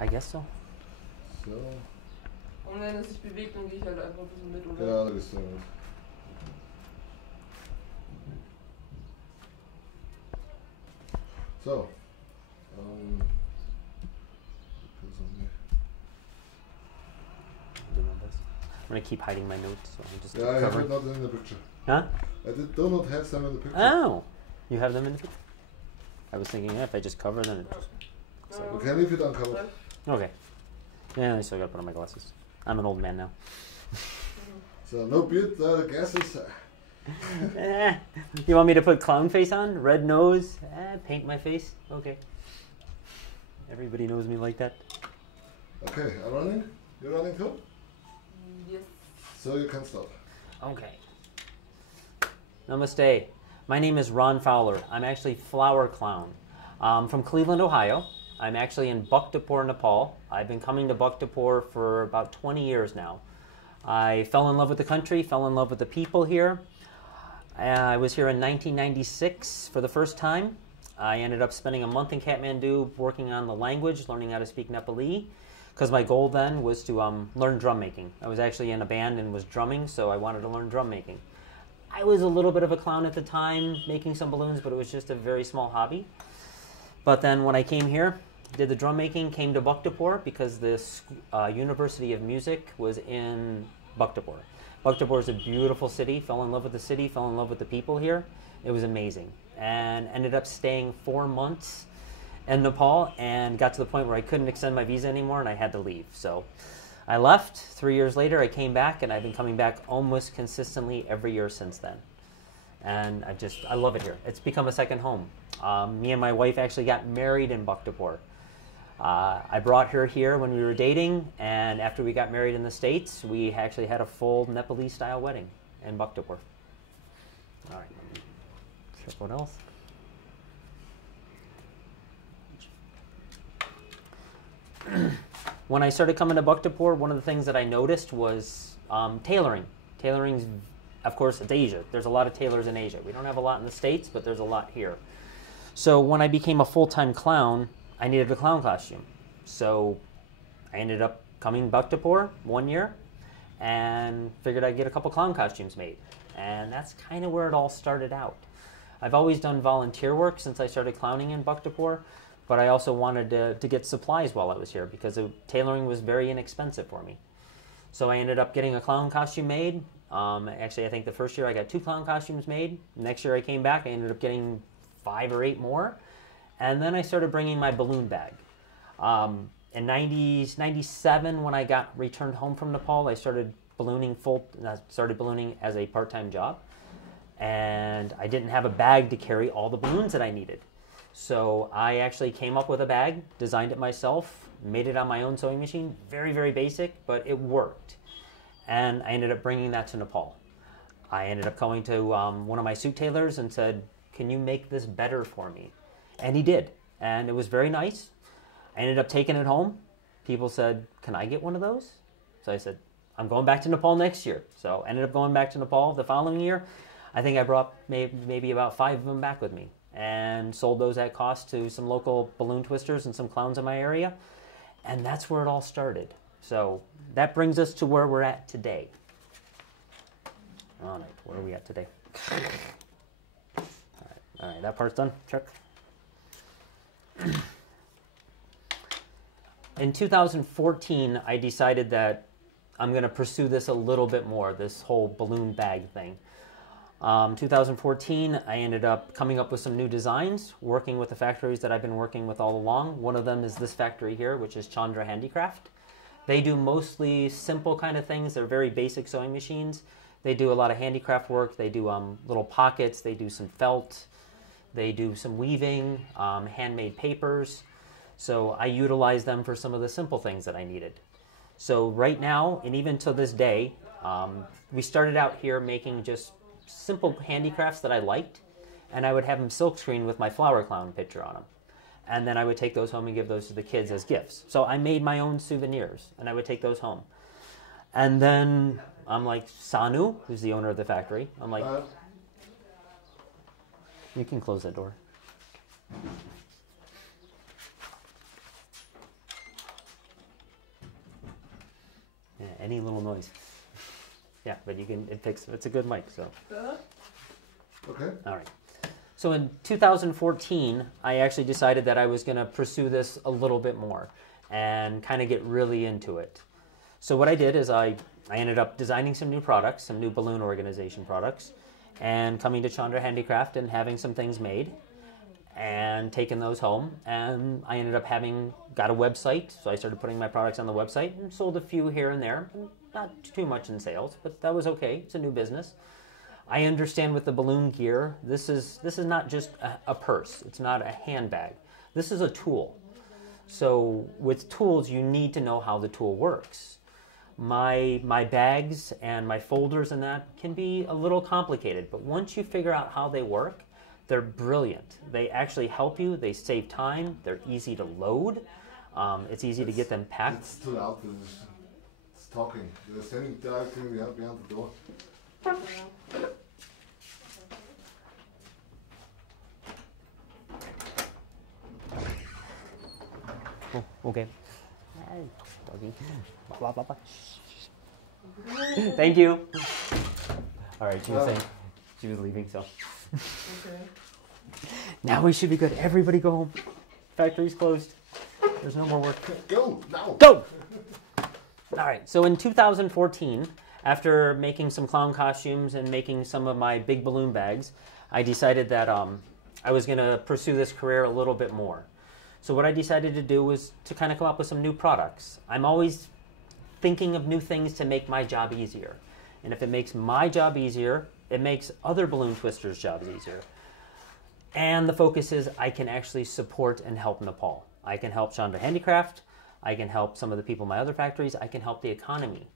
I guess so. So. Und wenn es sich bewegt, dann gehe ich halt einfach ein bisschen mit, oder? Ja, dann gehst du mit. So. I'm gonna keep hiding my notes, so I'm just Yeah, I have covering. it not in the picture. Huh? Do not have them in the picture. Oh, you have them in the picture? I was thinking, yeah, if I just cover, then it just. You can leave it uncovered. Okay. Yeah, I still gotta put on my glasses. I'm an old man now. So no beard, glasses. You want me to put clown face on? Red nose? Paint my face? Okay. Everybody knows me like that. Okay, I'm running. You're running too? Yes. So you can stop. Okay. Namaste. My name is Ron Fowler. I'm actually Flowerclown. From Cleveland, Ohio. I'm actually in Bhaktapur, Nepal. I've been coming to Bhaktapur for about 20 years now. I fell in love with the country, fell in love with the people here. I was here in 1996 for the first time. I ended up spending a month in Kathmandu working on the language, learning how to speak Nepali, because my goal then was to learn drum making. I was actually in a band and was drumming, so I wanted to learn drum making. I was a little bit of a clown at the time, making some balloons, but it was just a very small hobby. But then when I came here, did the drum making, came to Bhaktapur because this University of Music was in Bhaktapur. Bhaktapur is a beautiful city, fell in love with the city, fell in love with the people here. It was amazing. And ended up staying 4 months in Nepal and got to the point where I couldn't extend my visa anymore and I had to leave. So I left. 3 years later, I came back and I've been coming back almost consistently every year since then. And I love it here. It's become a second home. Me and my wife actually got married in Bhaktapur. I brought her here when we were dating, and after we got married in the States, we actually had a full Nepalese-style wedding in Bhaktapur. All right, check what else. When I started coming to Bhaktapur, one of the things that I noticed was tailoring. Tailoring's, of course, it's Asia. There's a lot of tailors in Asia. We don't have a lot in the States, but there's a lot here. So when I became a full-time clown, I needed a clown costume. So I ended up coming to Bhaktapur 1 year and figured I'd get a couple clown costumes made. And that's kind of where it all started out. I've always done volunteer work since I started clowning in Bhaktapur, but I also wanted to get supplies while I was here because tailoring was very inexpensive for me. So I ended up getting a clown costume made. Actually, I think the first year I got 2 clown costumes made. Next year I came back, I ended up getting 5 or 8 more. And then I started bringing my balloon bag. In 97, when I got returned home from Nepal, I started ballooning as a part-time job. And I didn't have a bag to carry all the balloons that I needed. So I actually came up with a bag, designed it myself, made it on my own sewing machine. Very, very basic, but it worked. And I ended up bringing that to Nepal. I ended up going to one of my suit tailors and said, "Can you make this better for me?" And he did, and it was very nice. I ended up taking it home. People said, "Can I get one of those?" So I said, "I'm going back to Nepal next year." So I ended up going back to Nepal the following year. I think I brought maybe about 5 of them back with me and sold those at cost to some local balloon twisters and some clowns in my area. And that's where it all started. So that brings us to where we're at today. All right, where are we at today? All right, that part's done. Check. In 2014, I decided that I'm going to pursue this a little bit more, this whole balloon bag thing. 2014, I ended up coming up with some new designs, working with the factories that I've been working with all along. One of them is this factory here, which is Chandra Handicraft. They do mostly simple kind of things. They're very basic sewing machines. They do a lot of handicraft work. They do little pockets. They do some felt. They do some weaving, handmade papers. So I utilize them for some of the simple things that I needed. So right now, and even to this day, we started out here making just simple handicrafts that I liked, and I would have them silkscreen with my Flowerclown picture on them. And then I would take those home and give those to the kids as gifts. So I made my own souvenirs, and I would take those home. And then I'm like, Sanu, who's the owner of the factory, I'm like, you can close that door. any little noise. Yeah, but you can, it's a good mic, so. Okay. All right. So in 2014, I actually decided that I was going to pursue this a little bit more and kind of get really into it. So what I did is I ended up designing some new products, some new balloon organization products, and coming to Chandra Handicraft and having some things made and taking those home. And I ended up got a website, so I started putting my products on the website and sold a few here and there. Not too much in sales, but that was okay. It's a new business. I understand with the balloon gear, this is not just a purse. It's not a handbag. This is a tool. So with tools, you need to know how the tool works. My bags and my folders and that can be a little complicated, but once you figure out how they work, they're brilliant. They actually help you. They save time. They're easy to load. It's easy to get them packed. It's too loud. It's talking. They're standing directly behind the door. Oh, okay. Thank you. All right, she was saying she was leaving, so. Okay. Now we should be good. Everybody go home. Factory's closed. There's no more work. Go now. Go! All right, so in 2014, after making some clown costumes and making some of my big balloon bags, I decided that I was going to pursue this career a little bit more. So what I decided to do was to kind of come up with some new products. I'm always thinking of new things to make my job easier. And if it makes my job easier, it makes other balloon twisters' jobs easier. And the focus is I can actually support and help Nepal. I can help Chandra Handicraft. I can help some of the people in my other factories. I can help the economy.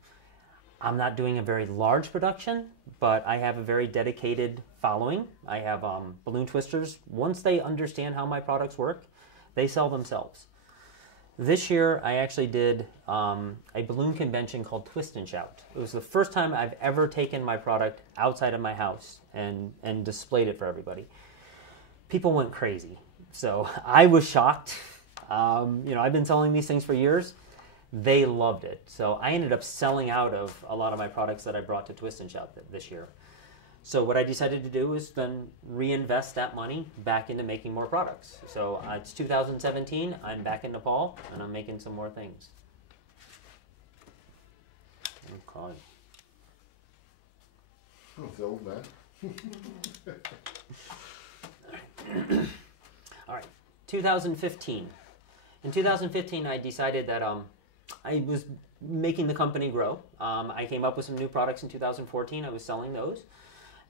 I'm not doing a very large production, but I have a very dedicated following. I have balloon twisters. Once they understand how my products work, they sell themselves. This year, I actually did a balloon convention called Twist and Shout. It was the first time I've ever taken my product outside of my house and displayed it for everybody. People went crazy. So I was shocked. I've been selling these things for years. They loved it. So I ended up selling out of a lot of my products that I brought to Twist and Shout this year. So what I decided to do is then reinvest that money back into making more products. So it's 2017, I'm back in Nepal, and I'm making some more things. Okay. Oh, it's old man. All right, 2015. In 2015, I decided that I was making the company grow. I came up with some new products in 2014. I was selling those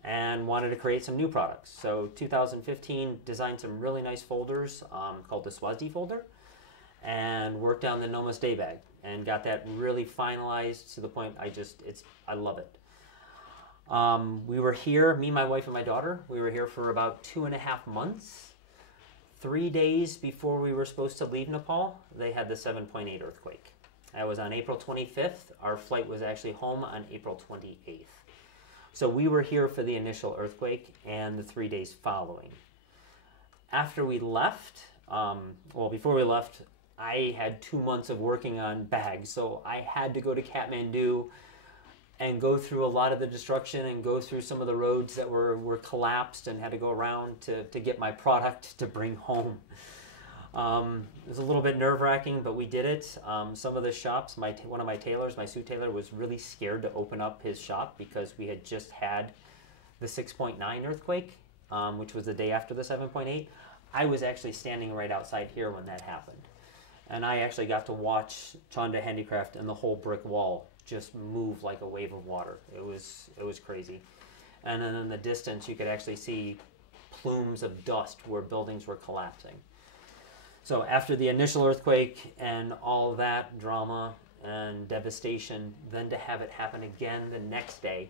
and wanted to create some new products. So 2015, designed some really nice folders called the Swazi folder and worked on the Namaste bag and got that really finalized to the point I love it. We were here, me, my wife, and my daughter, we were here for about 2.5 months. 3 days before we were supposed to leave Nepal, they had the 7.8 earthquake. That was on April 25th. Our flight was actually home on April 28th. So we were here for the initial earthquake and the 3 days following. After we left, before we left, I had 2 months of working on bags. So I had to go to Kathmandu and go through a lot of the destruction and go through some of the roads that were collapsed and had to go around to get my product to bring home. It was a little bit nerve-wracking, but we did it. Some of the shops, one of my tailors, my suit tailor, was really scared to open up his shop because we had just had the 6.9 earthquake, which was the day after the 7.8. I was actually standing right outside here when that happened. And I actually got to watch Chandra Handicraft and the whole brick wall just move like a wave of water. It was crazy. And then in the distance, you could actually see plumes of dust where buildings were collapsing. So after the initial earthquake and all that drama and devastation, then to have it happen again the next day.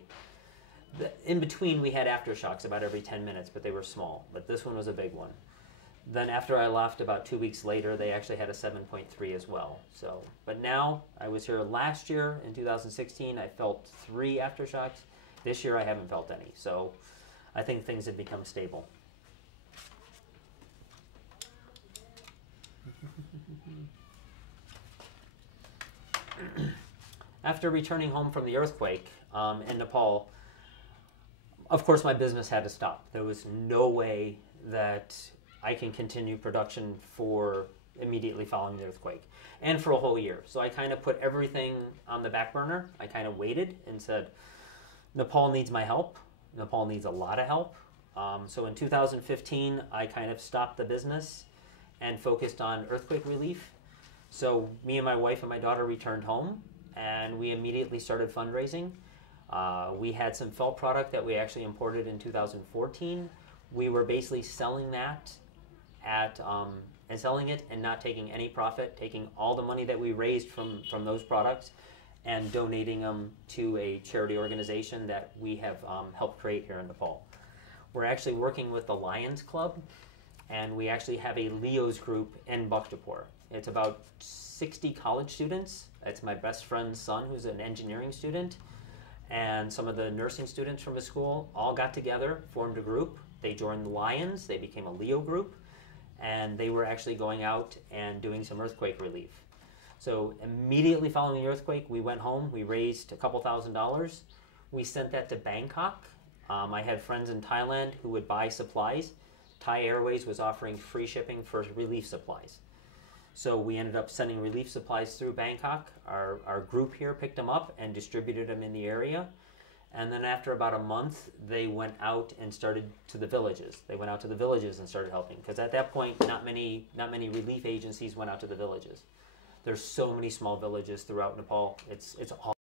In between, we had aftershocks about every 10 minutes, but they were small. But this one was a big one. Then after I left, about 2 weeks later, they actually had a 7.3 as well. So, but now, I was here last year in 2016. I felt 3 aftershocks. This year, I haven't felt any. So I think things have become stable. After returning home from the earthquake in Nepal, of course my business had to stop. There was no way that I can continue production for immediately following the earthquake and for a whole year. So I kind of put everything on the back burner. I kind of waited and said, Nepal needs my help. Nepal needs a lot of help. So in 2015, I kind of stopped the business and focused on earthquake relief. So me and my wife and my daughter returned home, and we immediately started fundraising. We had some felt product that we actually imported in 2014. We were basically selling that and selling it and not taking any profit, taking all the money that we raised from those products and donating them to a charity organization that we have helped create here in Nepal. We're actually working with the Lions Club, and we actually have a Leo's group in Bhaktapur. It's about 60 college students. It's my best friend's son, who's an engineering student, and some of the nursing students from his school all got together, formed a group. They joined the Lions, they became a Leo group, and they were actually going out and doing some earthquake relief. So immediately following the earthquake, we went home, we raised a couple $1,000s. We sent that to Bangkok. I had friends in Thailand who would buy supplies. Thai Airways was offering free shipping for relief supplies. So we ended up sending relief supplies through Bangkok. Our group here picked them up and distributed them in the area. And then after about a month, they went out and started to the villages. They went out to the villages and started helping. Because at that point, not many relief agencies went out to the villages. There's so many small villages throughout Nepal. It's